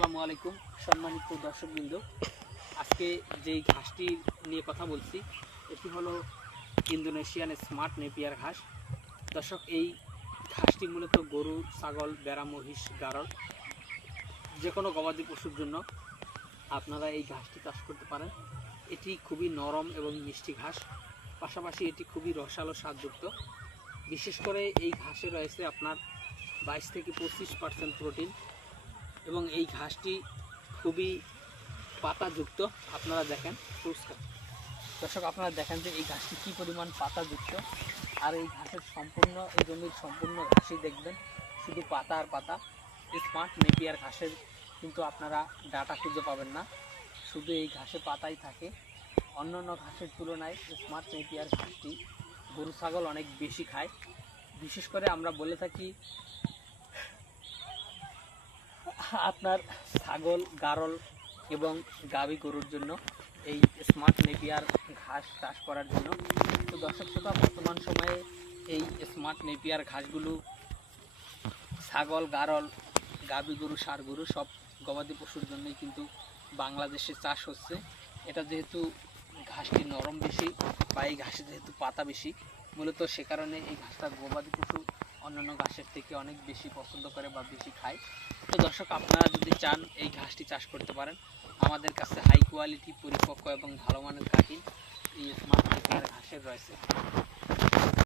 আসসালামু আলাইকুম, সম্মানিত দর্শকবৃন্দ। আজকে যেই ঘাসটি নিয়ে কথা বলছি, এটি হলো ইন্দোনেশিয়ান স্মার্ট নেপিয়ার ঘাস। দর্শক, এই ঘাসটি মূলত গরু, ছাগল বেড়া মহিষ, গারল যে কোনো গবাদি পশুর জন্য আপনারা এই ঘাসটি চাষ করতে পারেন। এটি খুবই নরম এবং মিষ্টি ঘাস, পাশাপাশি এটি খুবই রসালো স্বাদযুক্ত। বিশেষ করে এই ঘাসে রয়েছে আপনার বাইশ থেকে পঁচিশ পার্সেন্ট প্রোটিন। এবং এই ঘাসটি খুবই পাতাযুক্ত। আপনারা দেখেন পুরস্কার দর্শক, আপনারা দেখেন যে এই ঘাসটি কী পরিমাণ পাতাযুক্ত। আর এই ঘাসের সম্পূর্ণ, এই জমির সম্পূর্ণ ঘাসই দেখবেন, শুধু পাতা আর পাতা। স্মার্ট নেপিয়ার ঘাসের কিন্তু আপনারা ডাটা খুঁজে পাবেন না। শুধু এই ঘাসে পাতাই থাকে। অন্যান্য ঘাসের তুলনায় স্মার্ট নেপিয়ার ঘাসটি গরু, ছাগল অনেক বেশি খায়। বিশেষ করে আমরা বলে থাকি আপনার ছাগল, গারল এবং গাভী গরুর জন্য এই স্মার্ট নেপিয়ার ঘাস চাষ করার জন্য। তো দর্শক শ্রোতা, বর্তমান সময়ে এই স্মার্ট নেপিয়ার ঘাসগুলো ছাগল, গারল, গাভী গরু, ষাঁড় গরু সব গবাদি পশুর জন্যই কিন্তু বাংলাদেশে চাষ হচ্ছে। এটা যেহেতু ঘাসটি নরম বেশি বা এই ঘাসে যেহেতু পাতা বেশি, মূলত সে কারণে এই ঘাসটা গবাদি পশু অন্যান্য ঘাসের থেকে অনেক বেশি পছন্দ করে বা বেশি খায়। তো দর্শক, আপনারা যদি চান এই ঘাসটি চাষ করতে পারেন, আমাদের কাছে হাই কোয়ালিটি পরিপক্ক এবং ভালো মানের কাটিং এই স্মার্ট ঘাসের রয়েছে।